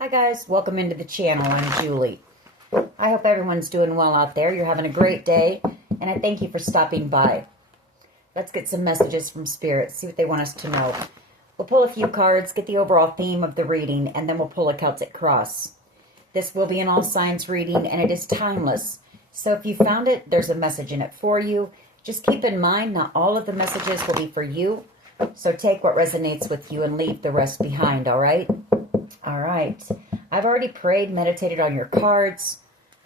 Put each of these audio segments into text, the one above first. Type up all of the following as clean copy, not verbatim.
Hi guys, welcome into the channel. I'm Julie. I hope everyone's doing well out there. You're having a great day, and I thank you for stopping by. Let's get some messages from Spirit, see what they want us to know. We'll pull a few cards, get the overall theme of the reading, and then we'll pull a Celtic cross. This will be an all signs reading, and it is timeless. So if you found it, there's a message in it for you. Just keep in mind, not all of the messages will be for you. So take what resonates with you and leave the rest behind, all right? All right. I've already prayed, meditated on your cards.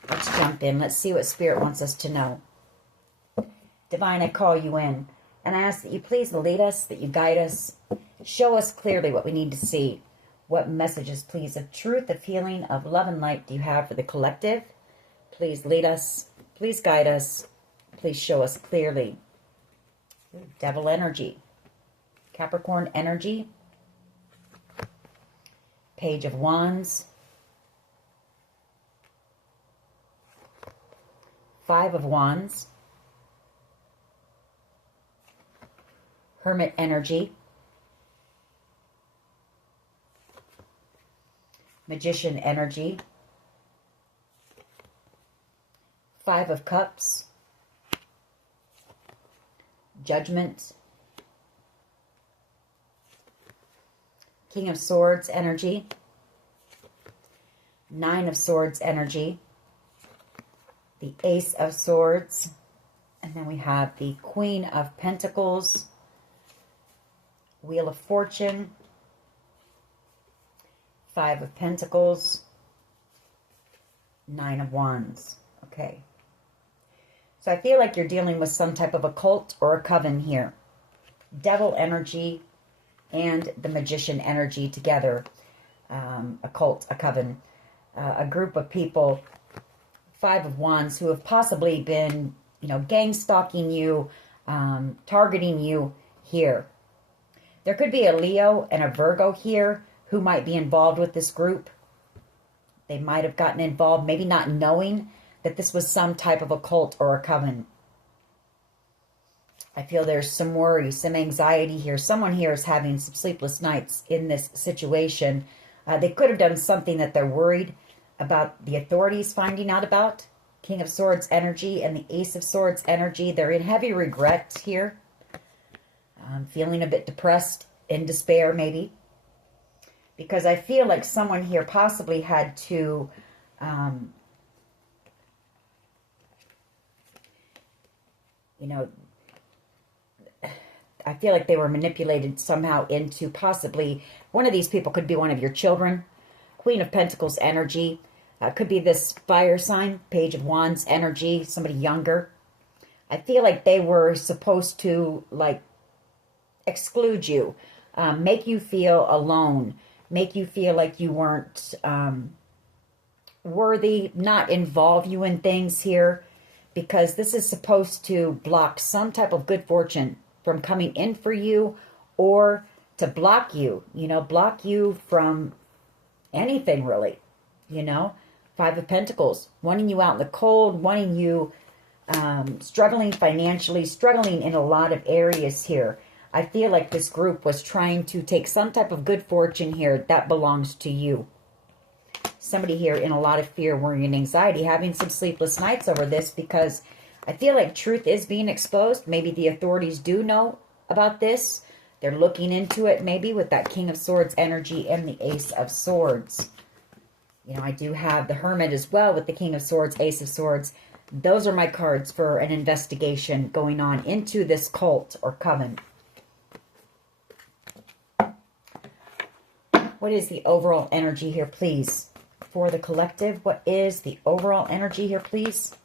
Let's jump in. Let's see what Spirit wants us to know. Divine, I call you in. And I ask that you please lead us, that you guide us. Show us clearly what we need to see. What messages, please, of truth, of healing, of love and light do you have for the collective? Please lead us. Please guide us. Please show us clearly. Devil energy. Capricorn energy. Page of Wands. Five of Wands. Hermit energy. Magician energy. Five of Cups. Judgment. King of Swords energy. Nine of Swords energy. The Ace of Swords. And then we have the Queen of Pentacles. Wheel of Fortune. Five of Pentacles. Nine of Wands. Okay. So I feel like you're dealing with some type of occult or a coven here. Devil energy and the magician energy together. A cult, a coven, a group of people, Five of Wands, who have possibly been, gang stalking you, targeting you here. There could be a Leo and a Virgo here who might be involved with this group. They might have gotten involved, maybe not knowing that this was some type of a cult or a coven. I feel there's some worry, some anxiety here. Someone here is having some sleepless nights in this situation. They could have done something that they're worried about the authorities finding out about. King of Swords energy and the Ace of Swords energy. They're in heavy regret here. Feeling a bit depressed, in despair maybe. Because I feel like someone here possibly had to... I feel like they were manipulated somehow into possibly, one of these people could be one of your children. Queen of Pentacles energy. Could be this fire sign. Page of Wands energy. Somebody younger. I feel like they were supposed to, exclude you. Make you feel alone. Make you feel like you weren't worthy. Not involve you in things here. Because this is supposed to block some type of good fortune from coming in for you, or to block you, block you from anything really, Five of Pentacles, wanting you out in the cold, wanting you struggling financially, struggling in a lot of areas here. I feel like this group was trying to take some type of good fortune here that belongs to you. Somebody here in a lot of fear, worry, and anxiety, having some sleepless nights over this, because I feel like truth is being exposed. Maybe the authorities do know about this. They're looking into it maybe with that King of Swords energy and the Ace of Swords. I do have the Hermit as well with the King of Swords, Ace of Swords. Those are my cards for an investigation going on into this cult or coven. What is the overall energy here, please? For the collective, what is the overall energy here, please?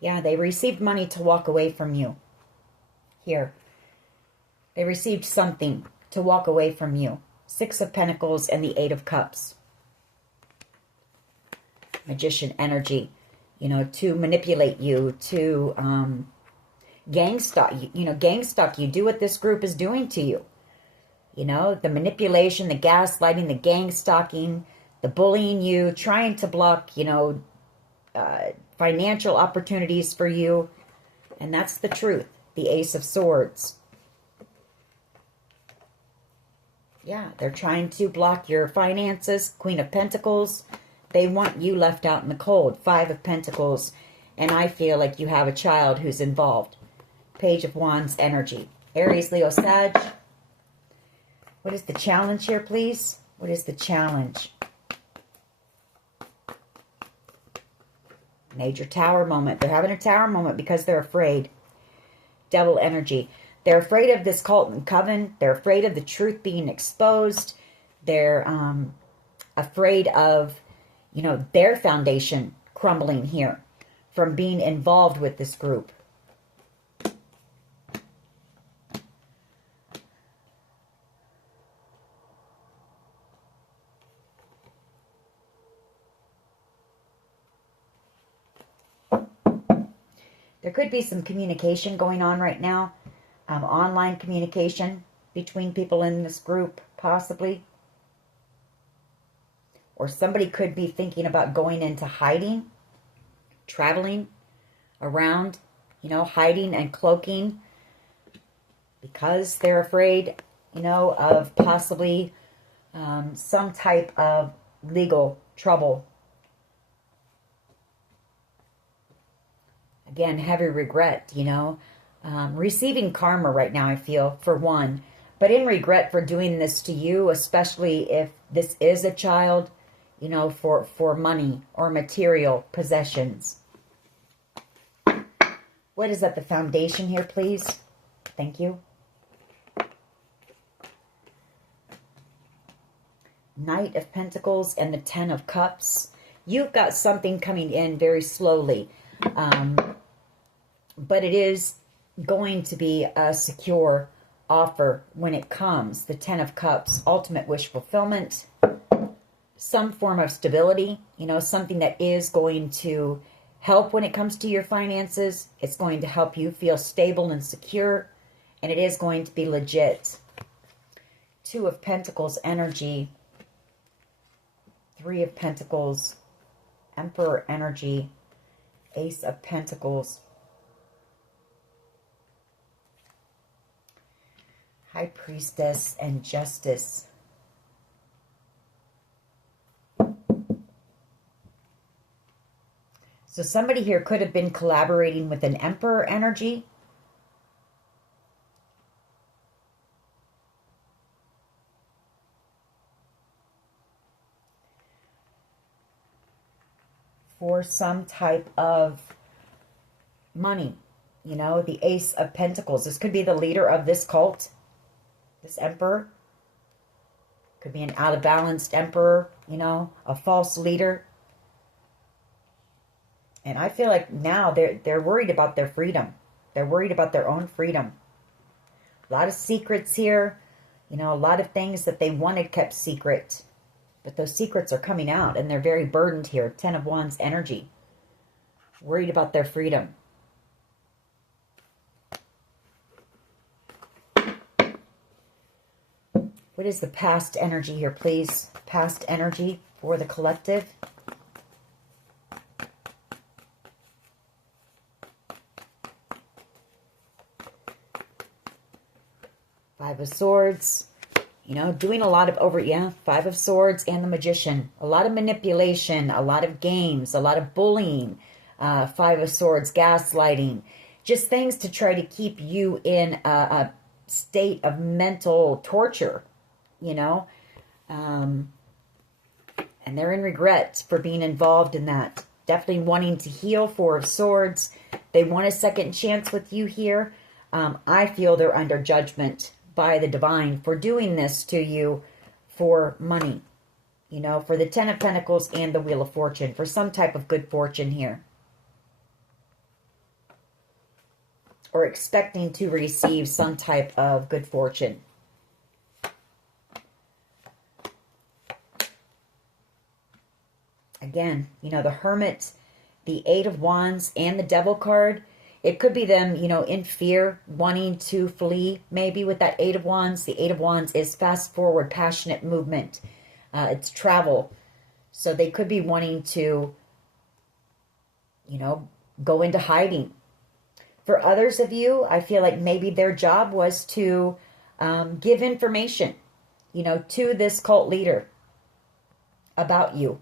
Yeah, they received money to walk away from you. Here. They received something to walk away from you. Six of Pentacles and the Eight of Cups. Magician energy. To manipulate you, to gang stalk you. Do what this group is doing to you. The manipulation, the gaslighting, the gang stalking, the bullying you, trying to block, financial opportunities for you. And that's the truth. the Ace of Swords. Yeah, they're trying to block your finances. Queen of Pentacles. They want you left out in the cold. Five of Pentacles. And I feel like you have a child who's involved. Page of Wands energy. Aries, Leo, Sag. What is the challenge here, please? What is the challenge? Major tower moment. They're having a tower moment because they're afraid. Devil energy. They're afraid of this cult and coven. They're afraid of the truth being exposed. They're afraid of, you know, their foundation crumbling here from being involved with this group. There could be some communication going on right now. Online communication between people in this group, possibly. Or somebody could be thinking about going into hiding, traveling around, you know, hiding and cloaking because they're afraid, you know, of possibly some type of legal trouble. Again, heavy regret, you know. Receiving karma right now, I feel, for one. But in regret for doing this to you, especially if this is a child, you know, for money or material possessions. What is at the foundation here, please? Thank you. Knight of Pentacles and the Ten of Cups. You've got something coming in very slowly. But it is going to be a secure offer when it comes. The Ten of Cups, ultimate wish fulfillment, some form of stability, you know, something that is going to help when it comes to your finances. It's going to help you feel stable and secure, and it is going to be legit. Two of Pentacles energy, Three of Pentacles, Emperor energy, Ace of Pentacles, High Priestess, and Justice. So somebody here could have been collaborating with an Emperor energy. For some type of money. You know, the Ace of Pentacles. This could be the leader of this cult. This Emperor. Could be an out-of-balanced Emperor, you know, a false leader. And I feel like now they're worried about their freedom. They're worried about their own freedom. A lot of secrets here. You know, a lot of things that they wanted kept secret. But those secrets are coming out and they're very burdened here. Ten of Wands energy. Worried about their freedom. What is the past energy here, please? Past energy for the collective. Five of Swords. You know, doing a lot of Five of Swords and the Magician. A lot of manipulation, a lot of games, a lot of bullying. Five of Swords, gaslighting. Just things to try to keep you in a state of mental torture, you know. And they're in regret for being involved in that. Definitely wanting to heal. Four of Swords. They want a second chance with you here. I feel they're under judgment by the divine for doing this to you for money. You know, for the Ten of Pentacles and the Wheel of Fortune. For some type of good fortune here. Or expecting to receive some type of good fortune. Again, you know, the Hermit, the Eight of Wands, and the Devil card. It could be them, you know, in fear, wanting to flee, maybe with that Eight of Wands. The Eight of Wands is fast forward, passionate movement. It's travel. So they could be wanting to, you know, go into hiding. For others of you, I feel like maybe their job was to give information, to this cult leader about you,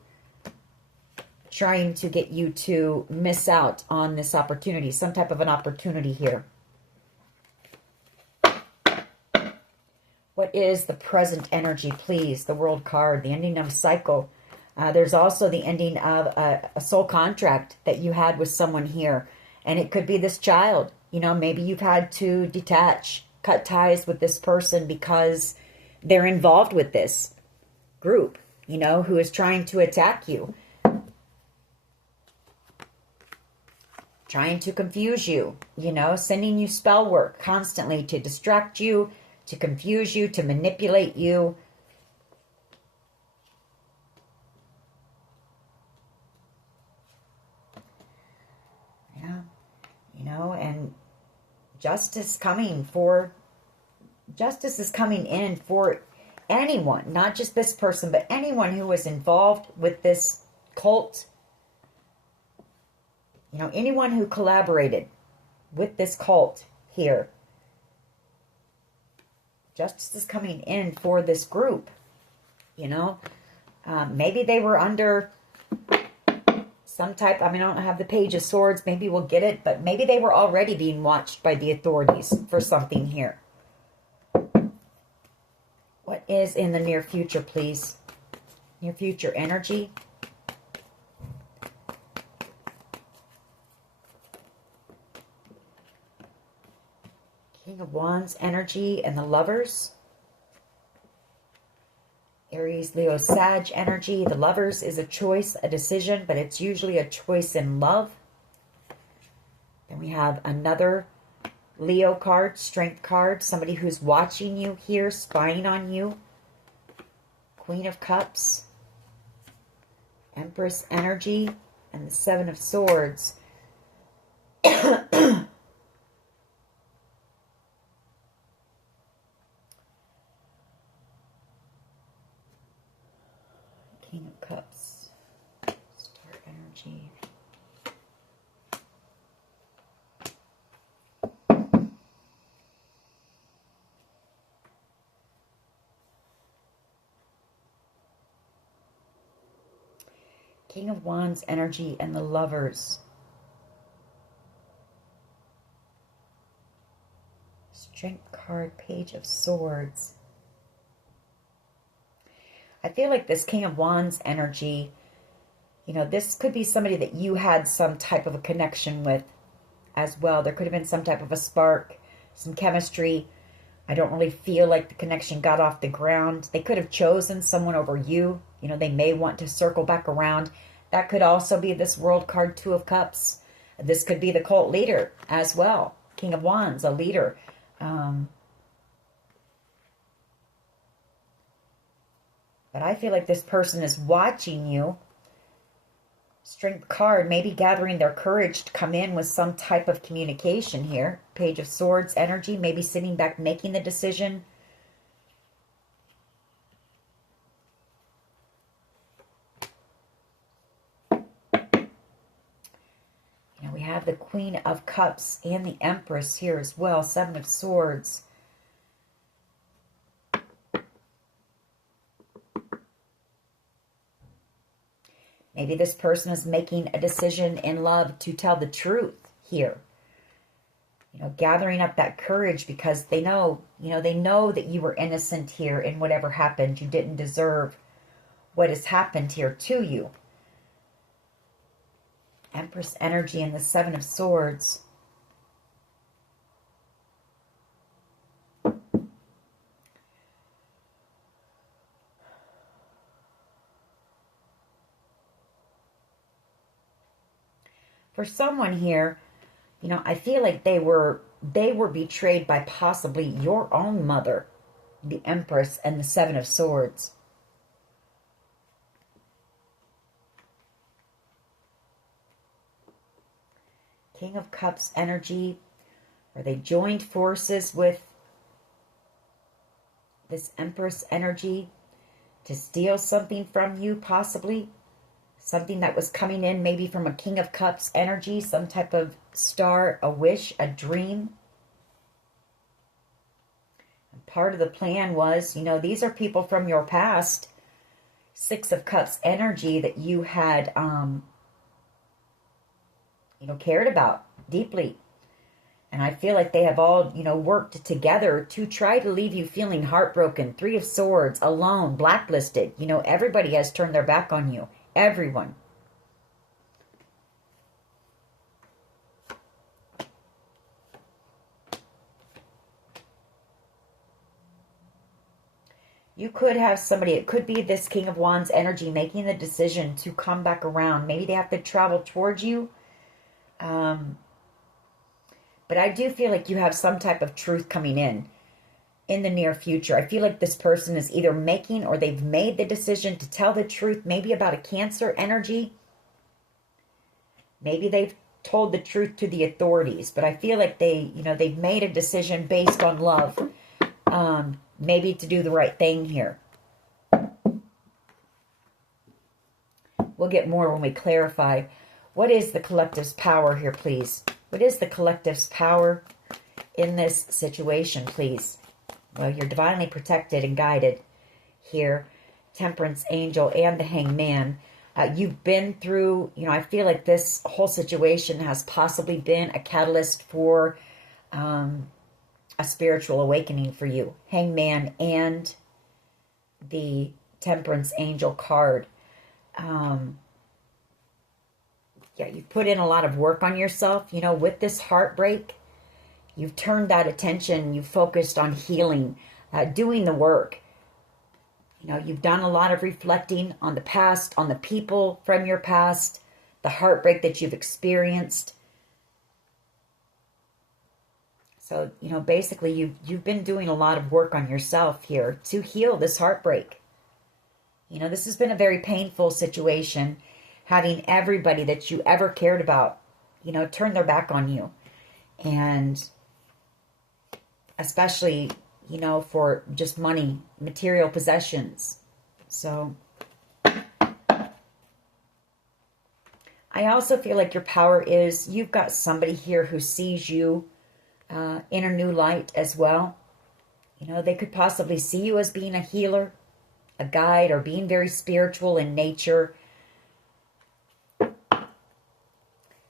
trying to get you to miss out on this opportunity, some type of an opportunity here. What is the present energy, please? The World card, the ending of a cycle. There's also the ending of a soul contract that you had with someone here. And it could be this child. Maybe you've had to detach, cut ties with this person because they're involved with this group, who is trying to attack you. Trying to confuse you, sending you spell work constantly to distract you, to confuse you, to manipulate you. Yeah, and justice is coming in for anyone, not just this person, but anyone who was involved with this cult. Anyone who collaborated with this cult here. Justice is coming in for this group. Maybe they were under some type, I don't have the Page of Swords, maybe we'll get it, but maybe they were already being watched by the authorities for something here. What is in the near future, please? Near future energy. King of Wands energy and the Lovers. Aries, Leo, Sag energy. The Lovers is a choice, a decision, but it's usually a choice in love. Then we have another Leo card, Strength card. Somebody who's watching you here, spying on you. Queen of Cups. Empress energy. And the Seven of Swords. King of Cups, Star energy. King of Wands energy and the Lovers. Strength card, Page of Swords. I feel like this King of Wands energy, this could be somebody that you had some type of a connection with as well. There could have been some type of a spark, some chemistry. I don't really feel like the connection got off the ground. They could have chosen someone over you. They may want to circle back around. That could also be this World card, Two of Cups. This could be the cult leader as well. King of Wands, a leader. But I feel like this person is watching you. Strength card, maybe gathering their courage to come in with some type of communication here. Page of Swords energy, maybe sitting back, making the decision. We have the Queen of Cups and the Empress here as well. Seven of Swords. Maybe this person is making a decision in love to tell the truth here. Gathering up that courage because they know that you were innocent here in whatever happened. You didn't deserve what has happened here to you. Empress energy and the Seven of Swords. For someone here, I feel like they were betrayed by possibly your own mother, the Empress and the Seven of Swords. King of Cups energy, or they joined forces with this Empress energy to steal something from you, possibly. Something that was coming in maybe from a King of Cups energy, some type of star, a wish, a dream. And part of the plan was, you know, these are people from your past, Six of Cups energy that you had, you know, cared about deeply. And I feel like they have all, you know, worked together to try to leave you feeling heartbroken. Three of Swords, alone, blacklisted. You know, everybody has turned their back on you. Everyone. You could have somebody, it could be this King of Wands energy making the decision to come back around. Maybe they have to travel towards you. But I do feel like you have some type of truth coming in the near future. I feel like this person is either making or they've made the decision to tell the truth, maybe about a Cancer energy. Maybe they've told the truth to the authorities, but I feel like they, you know, they've made a decision based on love, maybe to do the right thing here. We'll get more when we clarify. What is the collective's power here, please? What is the collective's power in this situation, please? Well, you're divinely protected and guided here. Temperance angel and the Hanged Man. You've been through, you know, I feel like this whole situation has possibly been a catalyst for a spiritual awakening for you. Hanged Man and the Temperance angel card. Yeah, you've put in a lot of work on yourself, you know, with this heartbreak. You've turned that attention, you've focused on healing, doing the work. You know, you've done a lot of reflecting on the past, on the people from your past, the heartbreak that you've experienced. So, you know, basically you've been doing a lot of work on yourself here to heal this heartbreak. You know, this has been a very painful situation, having everybody that you ever cared about, you know, turn their back on you. And especially, you know, for just money, material possessions. So I also feel like your power is you've got somebody here who sees you in a new light as well. You know, they could possibly see you as being a healer, a guide, or being very spiritual in nature.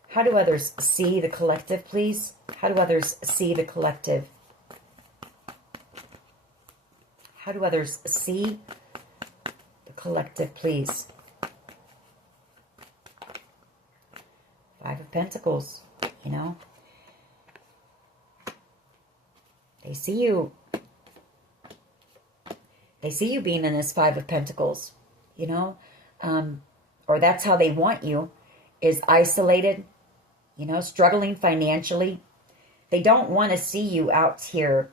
How do others see the collective, please? How do others see the collective? How do others see the collective, please? Five of Pentacles, you know. They see you. They see you being in this Five of Pentacles, you know. Or that's how they want you, is isolated, you know, struggling financially. They don't want to see you out here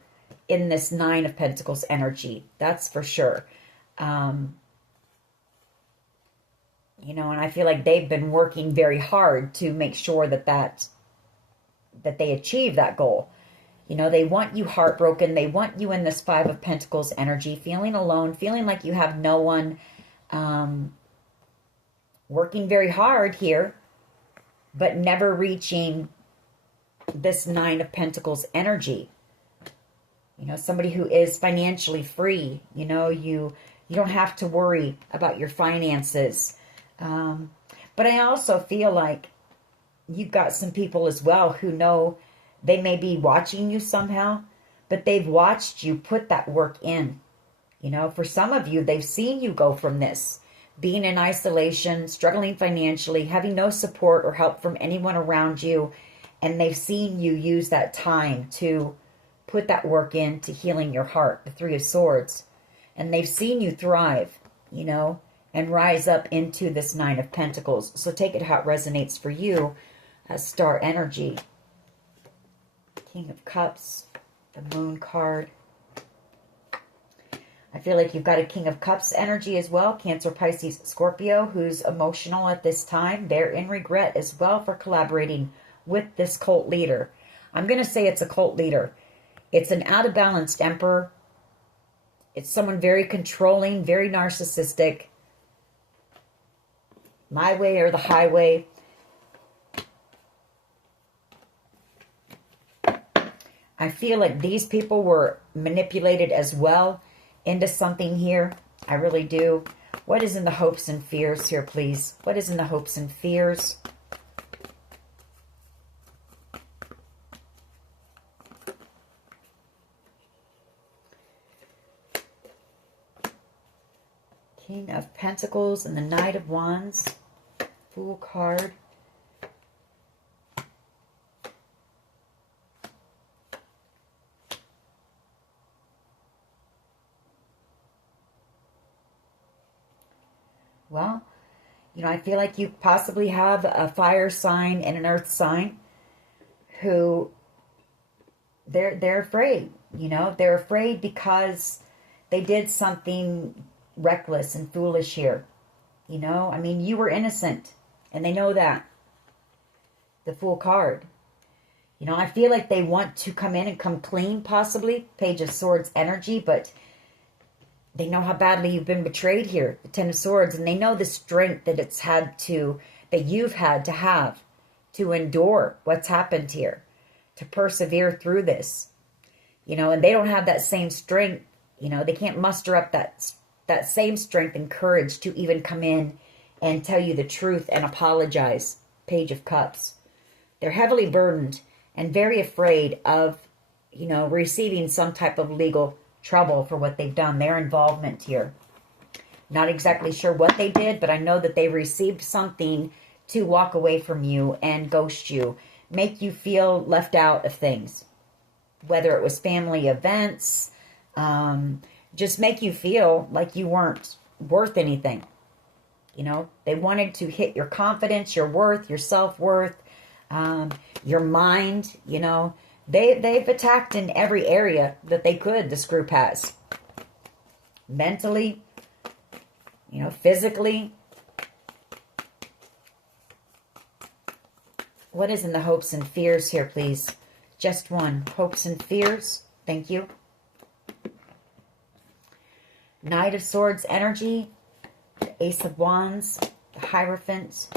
in this Nine of Pentacles energy. That's for sure. You know, and I feel like they've been working very hard to make sure that they achieve that goal. You know, they want you heartbroken. They want you in this Five of Pentacles energy, feeling alone, feeling like you have no one, working very hard here, but never reaching this Nine of Pentacles energy. You know, somebody who is financially free. You know, you don't have to worry about your finances. But I also feel like you've got some people as well who know they may be watching you somehow, but they've watched you put that work in. You know, for some of you, they've seen you go from this, being in isolation, struggling financially, having no support or help from anyone around you, and they've seen you use that time to put that work into healing your heart, the Three of Swords. And they've seen you thrive, you know, and rise up into this Nine of Pentacles. So take it how it resonates for you as star energy. King of Cups, the Moon card. I feel like you've got a King of Cups energy as well. Cancer, Pisces, Scorpio, who's emotional at this time. They're in regret as well for collaborating with this cult leader. I'm going to say it's a cult leader. It's an out-of-balanced emperor. It's someone very controlling, very narcissistic. My way or the highway. I feel like these people were manipulated as well into something here. I really do. What is in the hopes and fears here, please? What is in the hopes and fears? King of Pentacles and the Knight of Wands. Fool card. Well, you know, I feel like you possibly have a fire sign and an earth sign who they're afraid, you know, they're afraid because they did something reckless and foolish here. You know, I mean, you were innocent and they know that. The Fool card. You know, I feel like they want to come in and come clean, possibly. Page of Swords energy, but they know how badly you've been betrayed here, the Ten of Swords, and they know the strength that that you've had to have to endure what's happened here, to persevere through this. You know, and they don't have that same strength. You know, they can't muster up that same strength and courage to even come in and tell you the truth and apologize. Page of Cups. They're heavily burdened and very afraid of, you know, receiving some type of legal trouble for what they've done, their involvement here. Not exactly sure what they did, but I know that they received something to walk away from you and ghost you, make you feel left out of things. Whether it was family events, just make you feel like you weren't worth anything. You know, they wanted to hit your confidence, your worth, your self-worth, your mind, you know. They've attacked in every area that they could, this group has. Mentally, you know, physically. What is in the hopes and fears here, please? Just one. Hopes and fears. Thank you. Knight of Swords energy. The Ace of Wands. The Hierophant.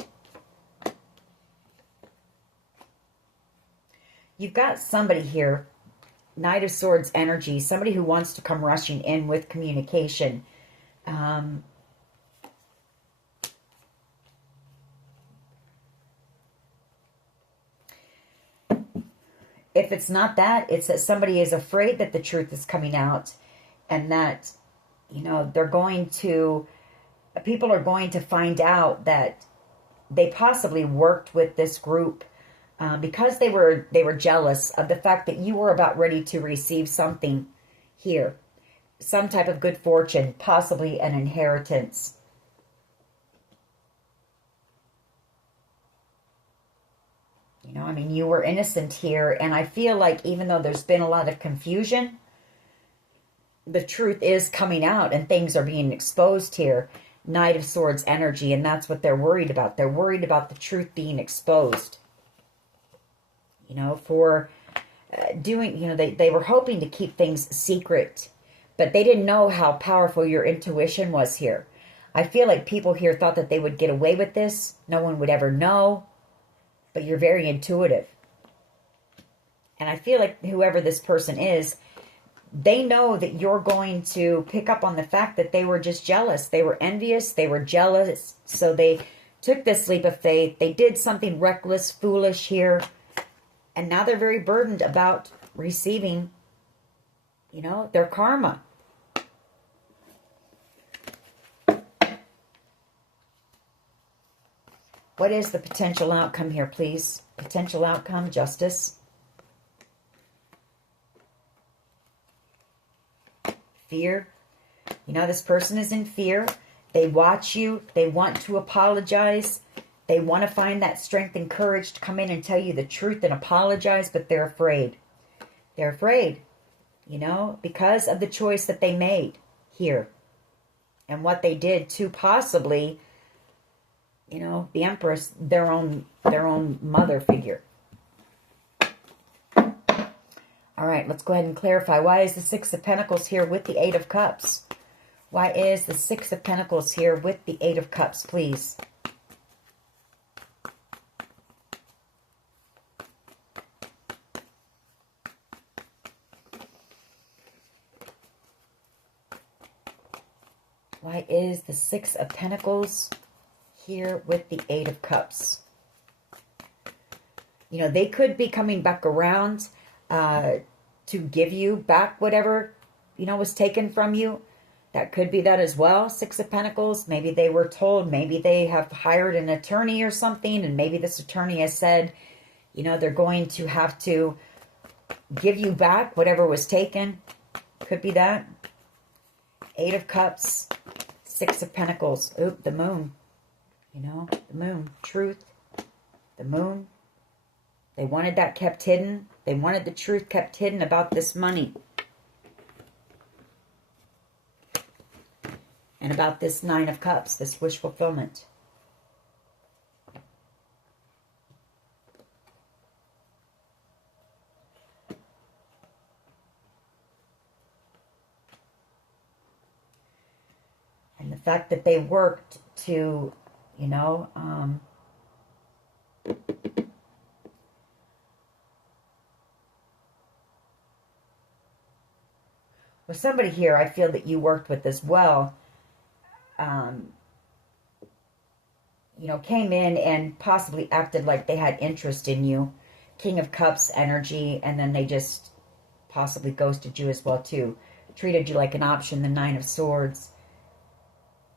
You've got somebody here, Knight of Swords energy, somebody who wants to come rushing in with communication. If it's not that, it's that somebody is afraid that the truth is coming out and that, you know, people are going to find out that they possibly worked with this group because they were jealous of the fact that you were about ready to receive something here. Some type of good fortune, possibly an inheritance. You know, I mean, you were innocent here, and I feel like even though there's been a lot of confusion, the truth is coming out and things are being exposed here. Knight of Swords energy, and that's what they're worried about. They're worried about the truth being exposed. You know, for doing, you know, they were hoping to keep things secret, but they didn't know how powerful your intuition was here. I feel like people here thought that they would get away with this. No one would ever know, but you're very intuitive. And I feel like whoever this person is, they know that you're going to pick up on the fact that they were just jealous. They were envious. They were jealous. So they took this leap of faith. They did something reckless, foolish here. And now they're very burdened about receiving, you know, their karma. What is the potential outcome here, please? Potential outcome, justice. Fear. You know, this person is in fear. They watch you. They want to apologize. They want to find that strength and courage to come in and tell you the truth and apologize, but they're afraid. They're afraid, you know, because of the choice that they made here and what they did to possibly, you know, the Empress, their own mother figure. All right, let's go ahead and clarify. Why is the Six of Pentacles here with the Eight of Cups? Why is the Six of Pentacles here with the Eight of Cups, please? Why is the Six of Pentacles here with the Eight of Cups? You know, they could be coming back around to give you back whatever, you know, was taken from you. That could be that as well. Six of Pentacles. Maybe they were told, maybe they have hired an attorney or something, and maybe this attorney has said, you know, they're going to have to give you back whatever was taken. Could be that. Eight of Cups. Six of Pentacles. Oop, the Moon. You know, the Moon. Truth. The Moon. They wanted that kept hidden. They wanted the truth kept hidden about this money. And about this Nine of Cups, this wish fulfillment. And the fact that they worked to, you know, with somebody here I feel that you worked with as well, you know, came in and possibly acted like they had interest in you. King of Cups energy, and then they just possibly ghosted you as well too. Treated you like an option, the Nine of Swords.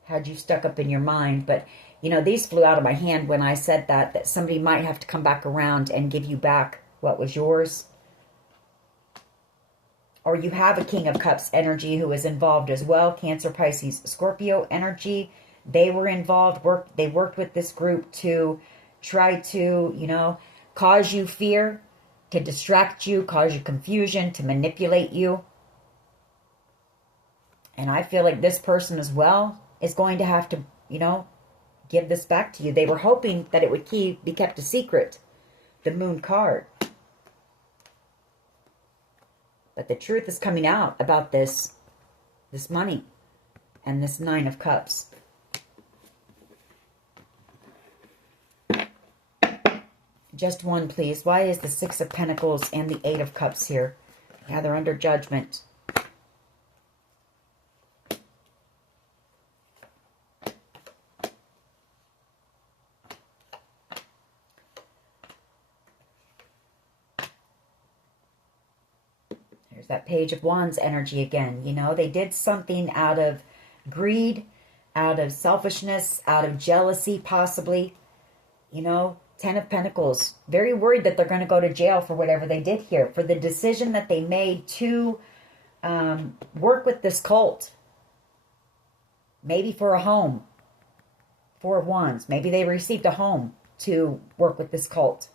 Had you stuck up in your mind. But, you know, these flew out of my hand when I said that somebody might have to come back around and give you back what was yours. Or you have a King of Cups energy who is involved as well. Cancer, Pisces, Scorpio energy. They were involved. They worked with this group to try to, you know, cause you fear, to distract you, cause you confusion, to manipulate you. And I feel like this person as well is going to have to, you know, give this back to you. They were hoping that it would be kept a secret. The Moon card. But the truth is coming out about this money and this Nine of Cups. Just one, please. Why is the Six of Pentacles and the Eight of Cups here? Yeah, they're under judgment. There's that Page of Wands energy again. You know, they did something out of greed, out of selfishness, out of jealousy possibly. You know, Ten of Pentacles. Very worried that they're going to go to jail for whatever they did here. For the decision that they made to work with this cult. Maybe for a home. Four of Wands. Maybe they received a home to work with this cult.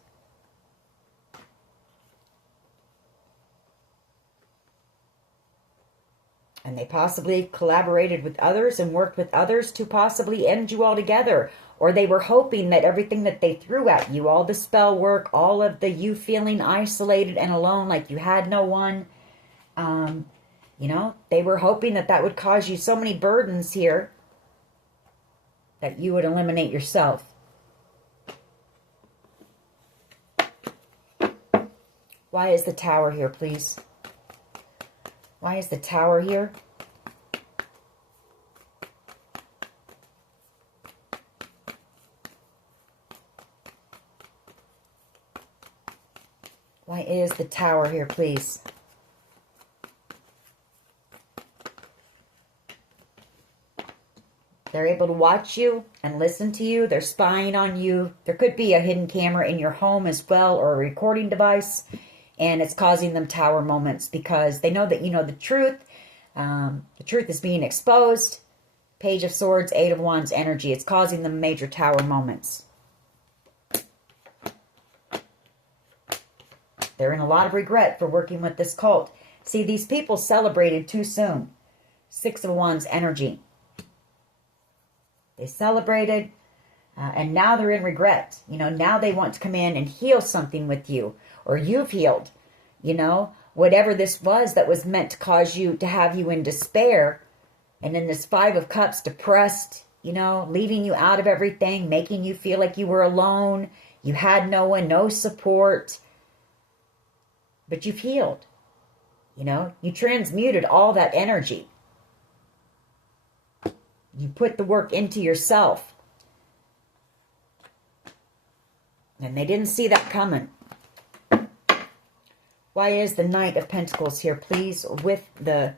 And they possibly collaborated with others and worked with others to possibly end you all together. Or they were hoping that everything that they threw at you, all the spell work, all of the you feeling isolated and alone like you had no one, you know, they were hoping that that would cause you so many burdens here that you would eliminate yourself. Why is the Tower here, please? Why is the Tower here? Why is the Tower here, please? They're able to watch you and listen to you. They're spying on you. There could be a hidden camera in your home as well, or a recording device. And it's causing them Tower moments because they know that you know the truth. The truth is being exposed. Page of Swords, Eight of Wands energy. It's causing them major Tower moments. They're in a lot of regret for working with this cult. See, these people celebrated too soon. Six of Wands energy. They celebrated, and now they're in regret. You know, now they want to come in and heal something with you. Or you've healed, you know. Whatever this was that was meant to cause you, to have you in despair. And in this Five of Cups, depressed, you know, leaving you out of everything, making you feel like you were alone. You had no one, no support. But you've healed. You know, you transmuted all that energy. You put the work into yourself. And they didn't see that coming. Why is the Knight of Pentacles here, please, with the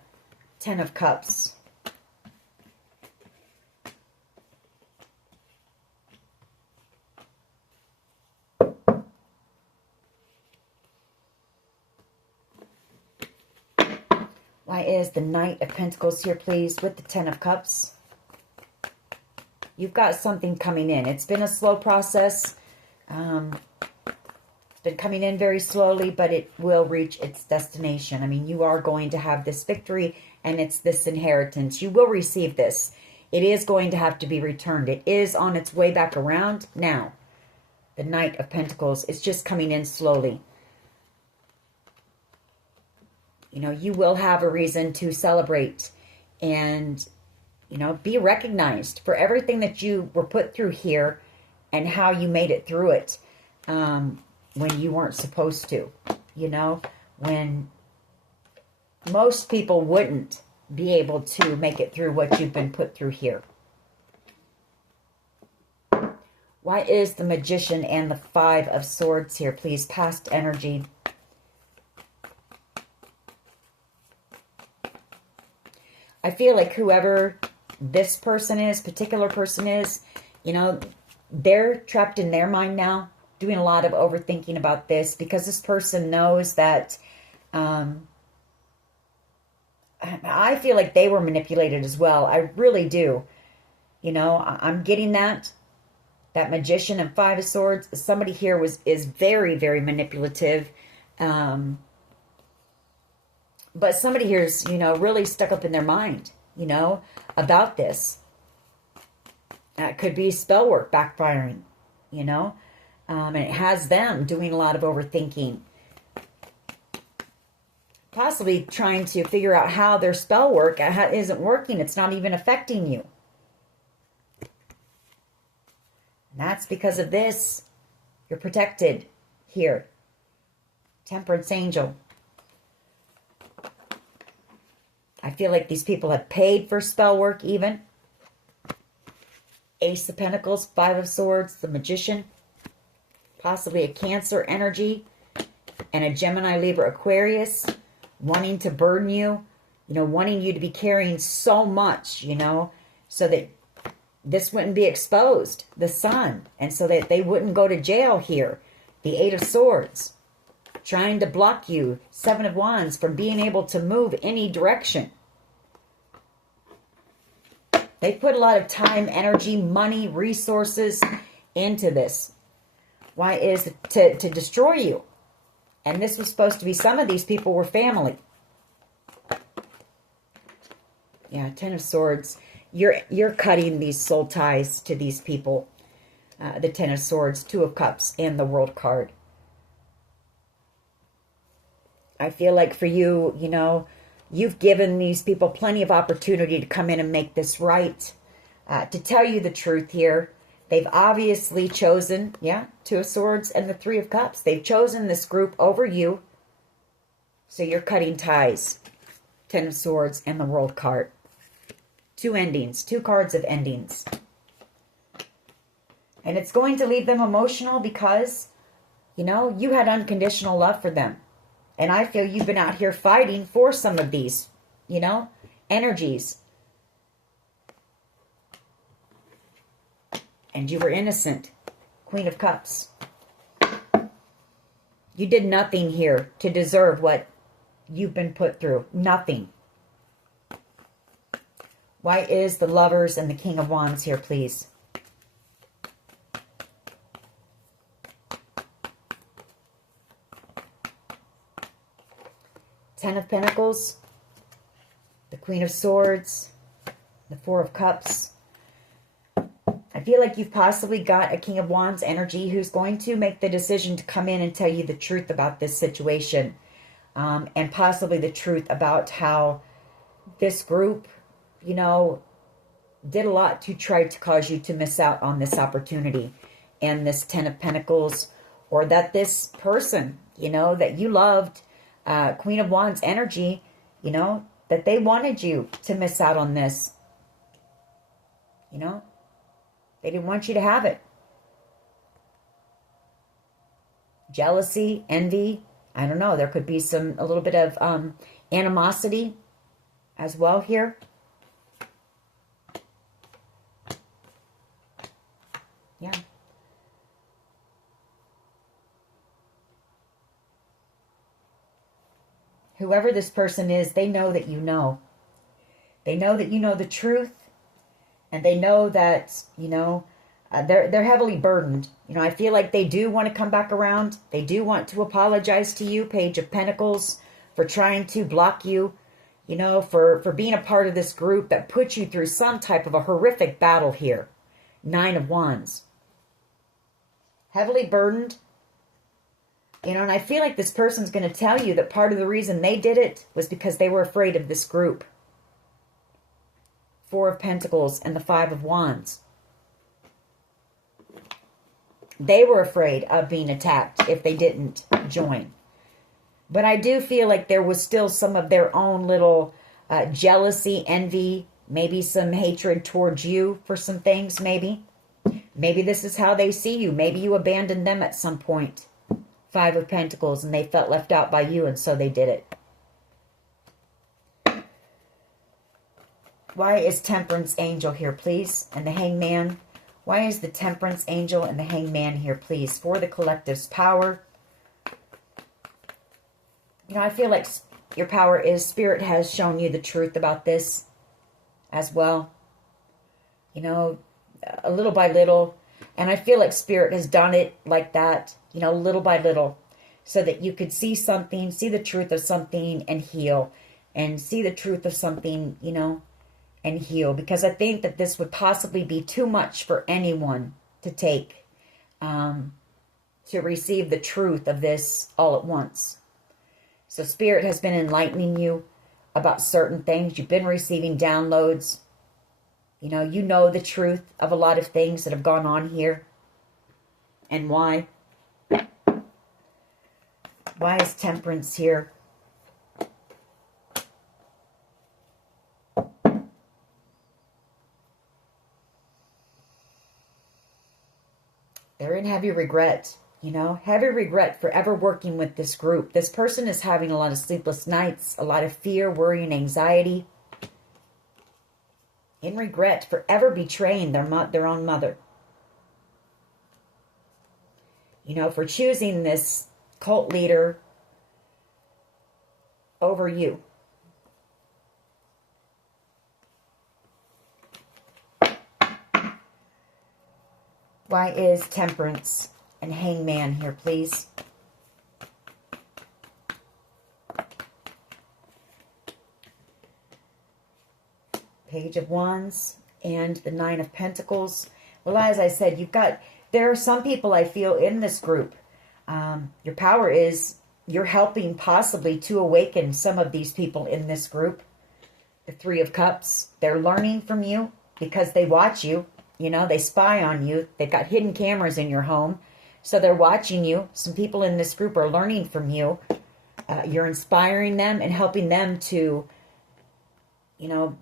Ten of Cups? Why is the Knight of Pentacles here, please, with the Ten of Cups? You've got something coming in. It's been a slow process. It's been coming in very slowly, but it will reach its destination. I mean, you are going to have this victory, and it's this inheritance. You will receive this. It is going to have to be returned. It is on its way back around now. The Knight of Pentacles is just coming in slowly. You know, you will have a reason to celebrate and, you know, be recognized for everything that you were put through here and how you made it through it when you weren't supposed to. You know, when most people wouldn't be able to make it through what you've been put through here. Why is the Magician and the Five of Swords here, please? Past energy. I feel like whoever this person is, particular person is, you know, they're trapped in their mind now, doing a lot of overthinking about this because this person knows that I feel like they were manipulated as well. I really do. You know, I'm getting that. That Magician and Five of Swords. Somebody here is very, very manipulative. But somebody here's, you know, really stuck up in their mind, you know, about this. It could be spell work backfiring, you know. And it has them doing a lot of overthinking. Possibly trying to figure out how their spell work isn't working. It's not even affecting you. And that's because of this. You're protected here. Temperance Angel. I feel like these people have paid for spell work even. Ace of Pentacles, Five of Swords, the Magician. Possibly a Cancer energy. And a Gemini, Libra, Aquarius. Wanting to burden you. You know, wanting you to be carrying so much, you know. So that this wouldn't be exposed. The Sun. And so that they wouldn't go to jail here. The Eight of Swords. Trying to block you, Seven of Wands, from being able to move any direction. They put a lot of time, energy, money, resources into this. Why is it to destroy you? And this was supposed to be, some of these people were family. Yeah, Ten of Swords. You're cutting these soul ties to these people. The Ten of Swords, Two of Cups, and the World card. I feel like for you, you know, you've given these people plenty of opportunity to come in and make this right. To tell you the truth here, they've obviously chosen, yeah, Two of Swords and the Three of Cups. They've chosen this group over you. So you're cutting ties. Ten of Swords and the World card. Two endings, two cards of endings. And it's going to leave them emotional because, you know, you had unconditional love for them. And I feel you've been out here fighting for some of these, you know, energies. And you were innocent. Queen of Cups. You did nothing here to deserve what you've been put through. Nothing. Why is the Lovers and the King of Wands here, please? Ten of Pentacles, the Queen of Swords, the Four of Cups. I feel like you've possibly got a King of Wands energy who's going to make the decision to come in and tell you the truth about this situation. And possibly the truth about how this group, you know, did a lot to try to cause you to miss out on this opportunity. And this Ten of Pentacles, or that this person, you know, that you loved, Queen of Wands energy, you know, that they wanted you to miss out on this. You know, they didn't want you to have it. Jealousy, envy. I don't know. There could be a little bit of animosity as well here. Yeah. Whoever this person is, they know that you know. They know that you know the truth, and they know that, they're heavily burdened. I feel like they do want to come back around. They do want to apologize to you, Page of Pentacles, for trying to block you, for being a part of this group that put you through some type of a horrific battle here. 9 of Wands. Heavily burdened. And I feel like this person's going to tell you that part of the reason they did it was because they were afraid of this group. 4 of Pentacles and the 5 of Wands. They were afraid of being attacked if they didn't join. But I do feel like there was still some of their own little jealousy, envy, maybe some hatred towards you for some things, maybe. Maybe this is how they see you. Maybe you abandoned them at some point. 5 of Pentacles, and they felt left out by you, and so they did it. Why is Temperance Angel here, please? And the Hangman. Why is the Temperance Angel and the Hangman here, please? For the collective's power. I feel like your power is Spirit has shown you the truth about this as well. A little by little. And I feel like Spirit has done it like that, little by little, so that you could see something, see the truth of something and heal, and see the truth of something, and heal. Because I think that this would possibly be too much for anyone to take, to receive the truth of this all at once. So Spirit has been enlightening you about certain things. You've been receiving downloads. You know the truth of a lot of things that have gone on here. And why? Why is Temperance here? They're in heavy regret. Heavy regret for ever working with this group. This person is having a lot of sleepless nights, a lot of fear, worry, and anxiety. In regret for ever betraying their own mother. For choosing this cult leader over you. Why is Temperance and Hangman here, please? Page of Wands and the 9 of Pentacles. Well, as I said, there are some people I feel in this group. Your power is you're helping possibly to awaken some of these people in this group. The 3 of Cups. They're learning from you because they watch you. They spy on you. They've got hidden cameras in your home. So they're watching you. Some people in this group are learning from you. You're inspiring them and helping them to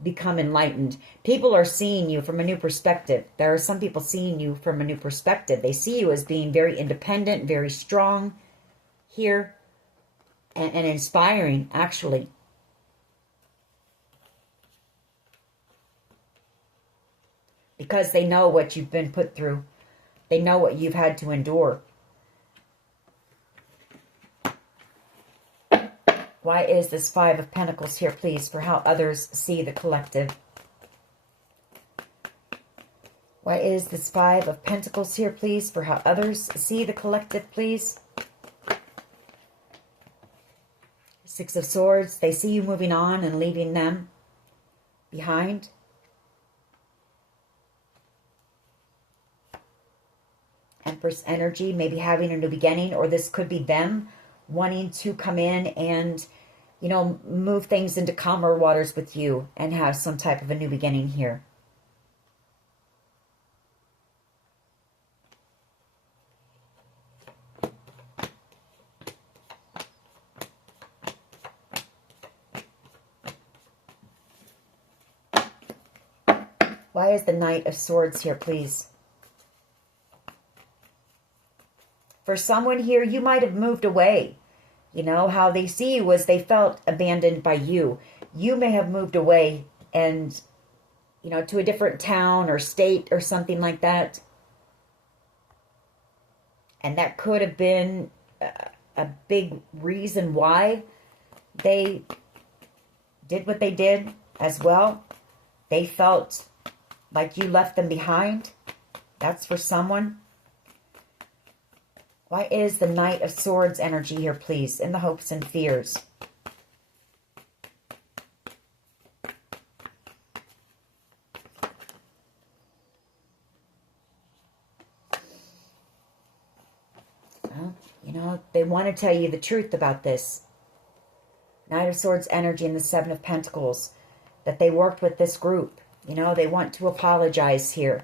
become enlightened. People are seeing you from a new perspective. There are some people seeing you from a new perspective. They see you as being very independent, very strong here, and inspiring, actually. Because they know what you've been put through. They know what you've had to endure. Why is this 5 of Pentacles here, please, for how others see the collective? Why is this 5 of Pentacles here, please, for how others see the collective, please? 6 of Swords. They see you moving on and leaving them behind. Empress energy, maybe having a new beginning, or this could be them wanting to come in and, move things into calmer waters with you and have some type of a new beginning here. Why is the Knight of Swords here, please? For someone here, you might have moved away. You know, how they see you was they felt abandoned by you. You may have moved away and, you know, to a different town or state or something like that. And that could have been a big reason why they did what they did as well. They felt like you left them behind. That's for someone. Why is the Knight of Swords energy here, please, in the hopes and fears? Well, you know, they want to tell you the truth about this. Knight of Swords energy and the Seven of Pentacles. That they worked with this group. You know, they want to apologize here.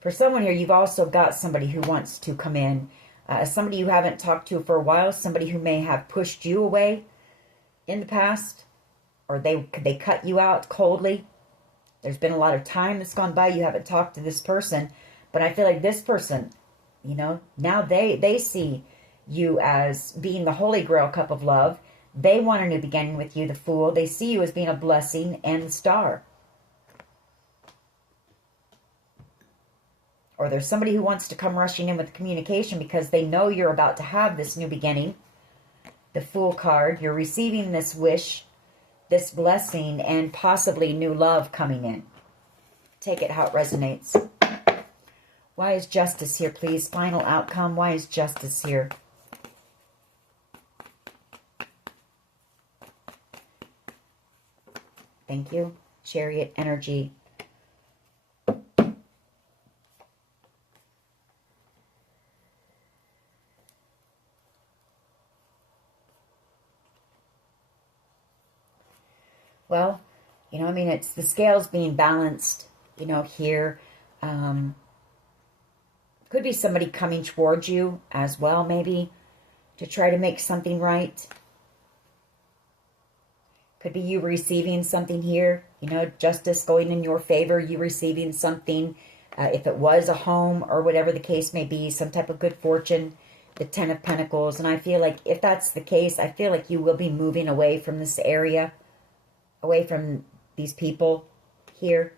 For someone here, you've also got somebody who wants to come in. Somebody you haven't talked to for a while. Somebody who may have pushed you away in the past. Or they cut you out coldly. There's been a lot of time that's gone by. You haven't talked to this person. But I feel like this person, you know, now they see you as being the Holy Grail cup of love. They want a new beginning with you, the Fool. They see you as being a blessing and the Star. Or there's somebody who wants to come rushing in with communication because they know you're about to have this new beginning. The Fool card. You're receiving this wish, this blessing, and possibly new love coming in. Take it how it resonates. Why is Justice here, please? Final outcome. Why is Justice here? Thank you. Chariot energy. Well, you know, I mean, it's the scales being balanced, you know, here. Could be somebody coming towards you as well, maybe, to try to make something right. Could be you receiving something here, you know, justice going in your favor, you receiving something, if it was a home or whatever the case may be, some type of good fortune, the Ten of Pentacles. And I feel like if that's the case, I feel like you will be moving away from this area, away from these people here.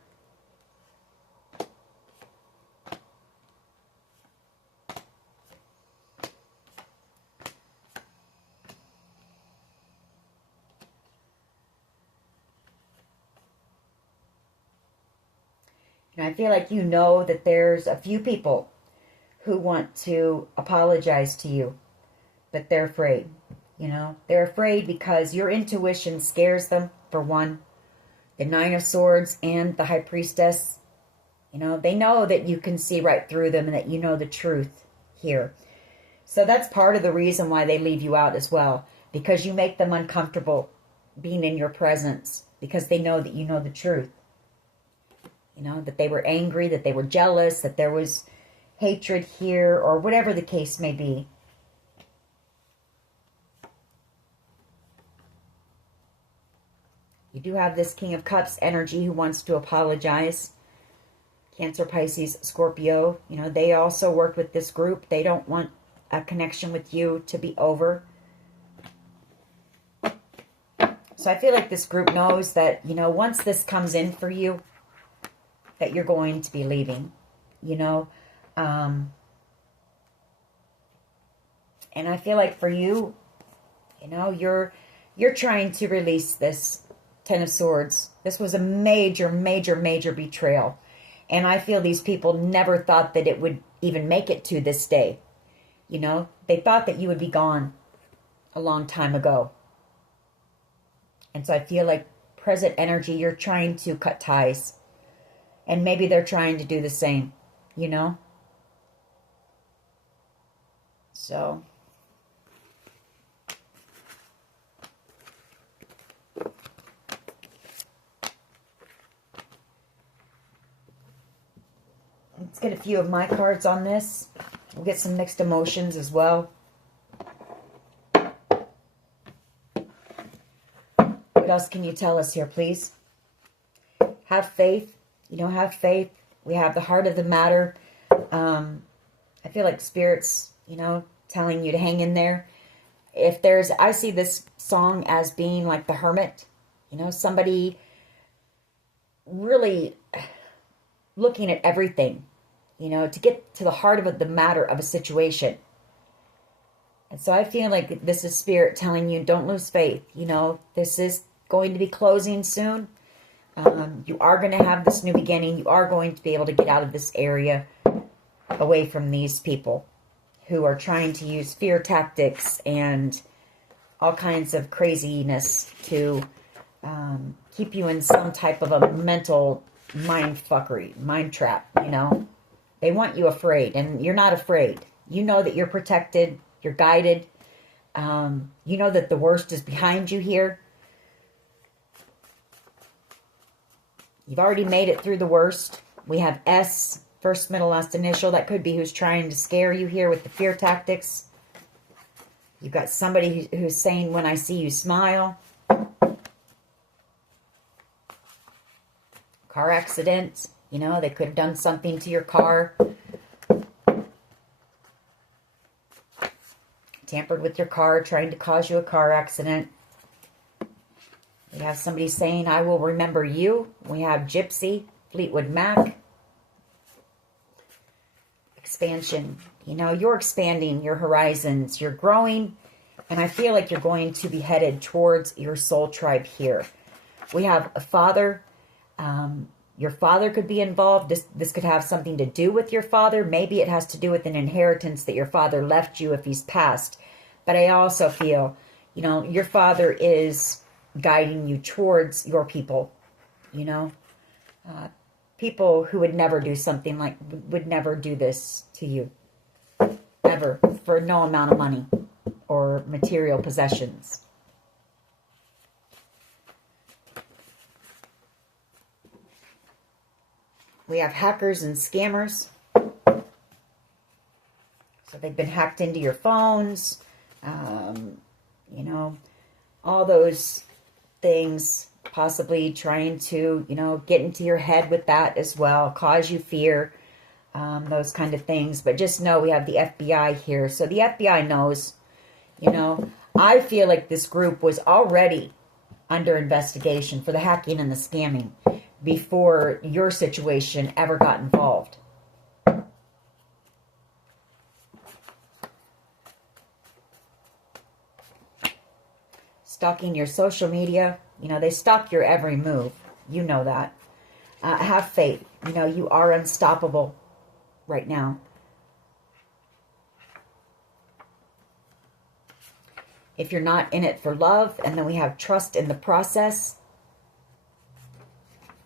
And I feel like you know that there's a few people who want to apologize to you, but they're afraid. You know, they're afraid because your intuition scares them, for one. The Nine of Swords and the High Priestess, you know, they know that you can see right through them and that you know the truth here. So that's part of the reason why they leave you out as well, because you make them uncomfortable being in your presence, because they know that you know the truth. You know, that they were angry, that they were jealous, that there was hatred here, or whatever the case may be. You do have this King of Cups energy who wants to apologize. Cancer, Pisces, Scorpio, you know, they also work with this group. They don't want a connection with you to be over. So I feel like this group knows that, you know, once this comes in for you, that you're going to be leaving, you know. And I feel like for you, you know, you're trying to release this Ten of Swords. This was a major, major, major betrayal. And I feel these people never thought that it would even make it to this day. You know, they thought that you would be gone a long time ago. And so I feel like present energy, you're trying to cut ties. And maybe they're trying to do the same, you know? So let's get a few of my cards on this. We'll get some mixed emotions as well. What else can you tell us here, please? Have faith. Have faith. We have the heart of the matter. I feel like Spirit's, telling you to hang in there. I see this song as being like the hermit. Somebody really looking at everything, to get to the heart of the matter of a situation. And so I feel like this is Spirit telling you, don't lose faith. This is going to be closing soon. You are going to have this new beginning. You are going to be able to get out of this area, away from these people who are trying to use fear tactics and all kinds of craziness to keep you in some type of a mental mind trap, They want you afraid, and you're not afraid. You know that you're protected, you're guided. You know that the worst is behind you here. You've already made it through the worst. We have S, first, middle, last initial. That could be who's trying to scare you here with the fear tactics. You've got somebody who's saying, when I see you smile. Car accident. They could have done something to your car. Tampered with your car, trying to cause you a car accident. We have somebody saying, I will remember you. We have Gypsy, Fleetwood Mac. Expansion. You're expanding your horizons. You're growing. And I feel like you're going to be headed towards your soul tribe here. We have a father. Your father could be involved. This could have something to do with your father. Maybe it has to do with an inheritance that your father left you if he's passed. But I also feel, your father is guiding you towards your people, people who would never do something would never do this to you, ever, for no amount of money or material possessions. We have hackers and scammers. So they've been hacked into your phones, all those things, possibly trying to, get into your head with that as well, cause you fear, those kind of things. But just know we have the FBI here. So the FBI knows, I feel like this group was already under investigation for the hacking and the scamming before your situation ever got involved. Stalking your social media. They stalk your every move. You know that. Have faith. You are unstoppable right now. If you're not in it for love, and then we have trust in the process.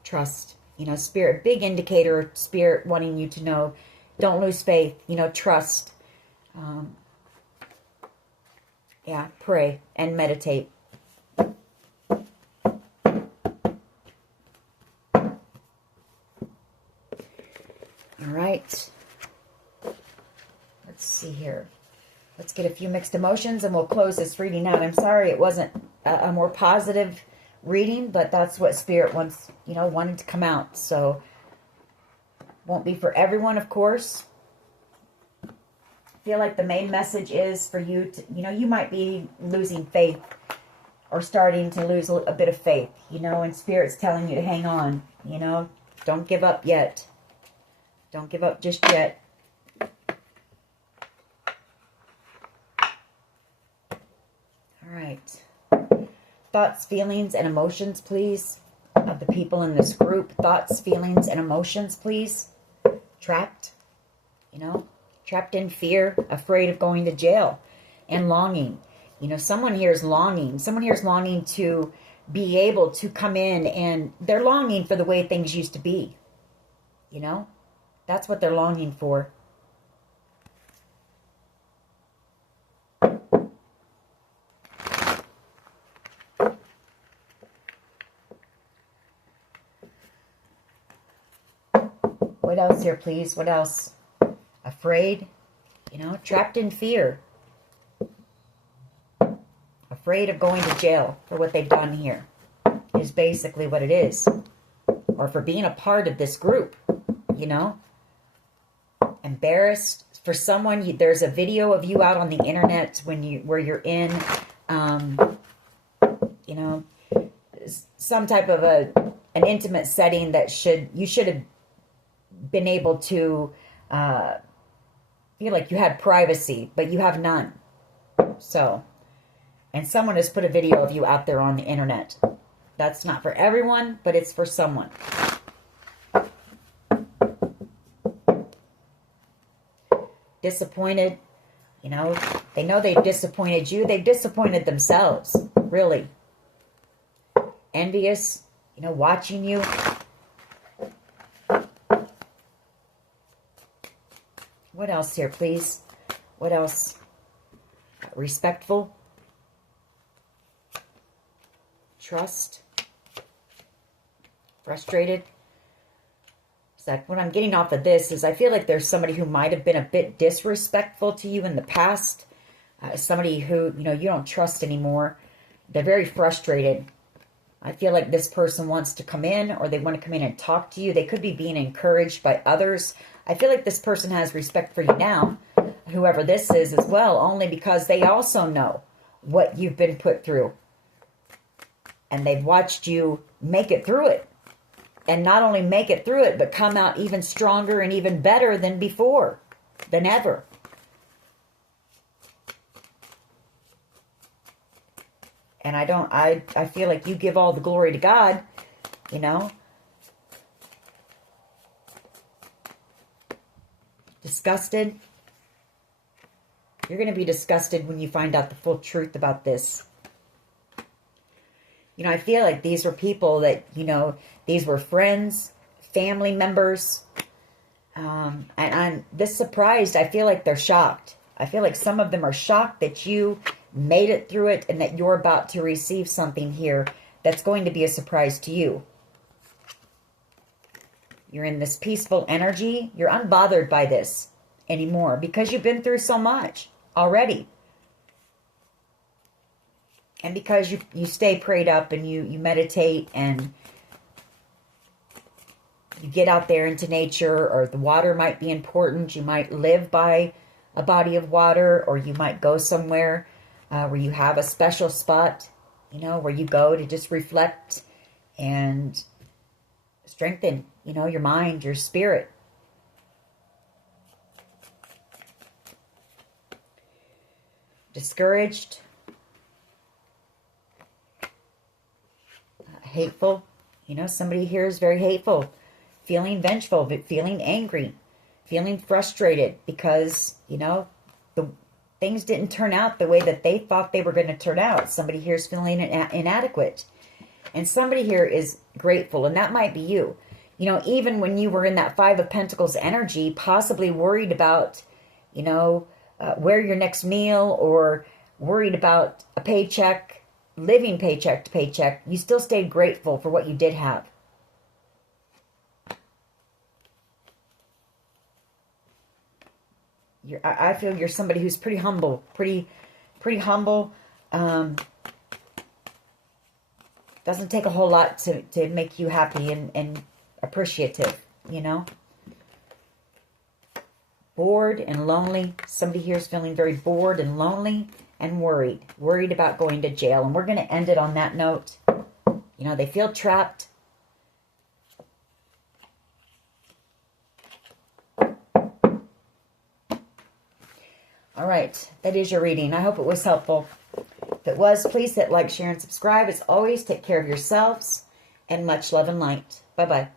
Trust. Spirit, big indicator, Spirit wanting you to know, don't lose faith. Trust. Pray and meditate. All right. Let's see here. Let's get a few mixed emotions and we'll close this reading out. I'm sorry it wasn't a more positive reading, but that's what Spirit wants, wanted to come out. So, won't be for everyone, of course. I feel like the main message is for you to, you might be losing faith or starting to lose a bit of faith, and Spirit's telling you to hang on, don't give up yet. Don't give up just yet. All right. Thoughts, feelings, and emotions, please, of the people in this group. Thoughts, feelings, and emotions, please. Trapped, trapped in fear, afraid of going to jail, and longing. Someone here is longing. Someone here is longing to be able to come in, and they're longing for the way things used to be. That's what they're longing for. What else here, please? What else? Afraid, trapped in fear. Afraid of going to jail for what they've done here. is basically what it is. Or for being a part of this group, you know. Embarrassed. For someone, there's a video of you out on the internet where you're in, you know, some type of an intimate setting that you should have been able to feel like you had privacy, but you have none. So, and someone has put a video of you out there on the internet. That's not for everyone, but it's for someone. Disappointed. You know they've disappointed you. They've disappointed themselves, really. Envious, you know, watching you. What else here, please? What else? Respectful. Trust. Frustrated. So what I'm getting off of this is I feel like there's somebody who might have been a bit disrespectful to you in the past. Somebody who, you know, you don't trust anymore. They're very frustrated. I feel like this person wants to come in, or they want to come in and talk to you. They could be being encouraged by others. I feel like this person has respect for you now, whoever this is as well, only because they also know what you've been put through. And they've watched you make it through it. And not only make it through it, but come out even stronger and even better than before, than ever. And I feel like you give all the glory to God, you know. Disgusted. You're going to be disgusted when you find out the full truth about this. You know, I feel like these were people that, you know, these were friends, family members. And I'm this surprised. I feel like they're shocked. I feel like some of them are shocked that you made it through it and that you're about to receive something here that's going to be a surprise to you. You're in this peaceful energy. You're unbothered by this anymore because you've been through so much already. And because you stay prayed up and you meditate and you get out there into nature, or the water might be important. You might live by a body of water, or you might go somewhere where you have a special spot, you know, where you go to just reflect and strengthen, you know, your mind, your spirit. Discouraged. Hateful. You know, somebody here is very hateful. Feeling vengeful, but feeling angry. Feeling frustrated because, you know, the things didn't turn out the way that they thought they were going to turn out. Somebody here is feeling inadequate. And somebody here is grateful, and that might be you. You know, even when you were in that Five of Pentacles energy, possibly worried about, you know, where your next meal, or worried about a paycheck, living paycheck to paycheck, you still stayed grateful for what you did have. I feel you're somebody who's pretty humble, pretty humble. Doesn't take a whole lot to make you happy and appreciative, you know. Bored and lonely. Somebody here is feeling very bored and lonely and worried about going to jail. And we're going to end it on that note. You know, they feel trapped. All right, that is your reading. I hope it was helpful. If it was, please hit like, share, and subscribe. As always, take care of yourselves, and much love and light. Bye-bye.